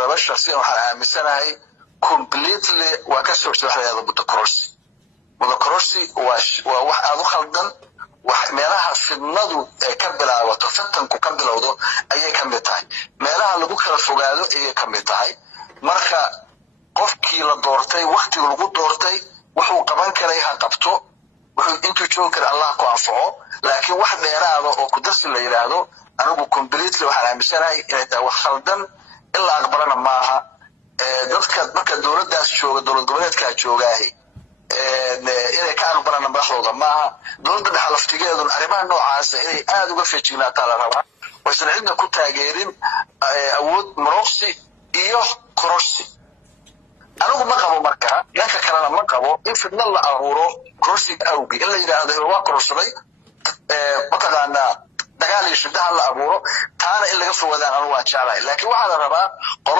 laba shakhsi waxaan aaminsanahay completely waa ka soo jeexayada mudakorosi waa wax aad u khaldan wax meelaha fidnadu ay ka bilaabato fitanku ka bilowdo ayay ka mid tahay meelaha lagu kala fogaado ayay ka mid tahay marka qofkii la doortay waqtiga lagu doortay wuxuu qaban karay ha qabto wuxuu intuu joogi kara Allah ku anfaco laakiin wax dheeraado oo ku darsi la yiraahdo anigu completely waxaan aaminsanahay inay tahay wax khaldan illa aqbalana maaha dadka marka dowladdaas jooga dowlad goboleedka joogaahay inay ka aqbalana madaxdooda maaha dowladda dhaxalaftigeedu arrimaha noocaas inay aad uga feejignaataa la rabaa waysan cidna ku taageerin awood muruqsi iyo kororsi anigu ma qabo marka dhanka kalena ma qabo in fidna la abuuro kororsi awgi in la yiraahdo waa kororsaday mataqaana dagaal iyo shidda la abuuro taana in laga fogaadaan anigu waa jeclahay laakiin waxaa la rabaa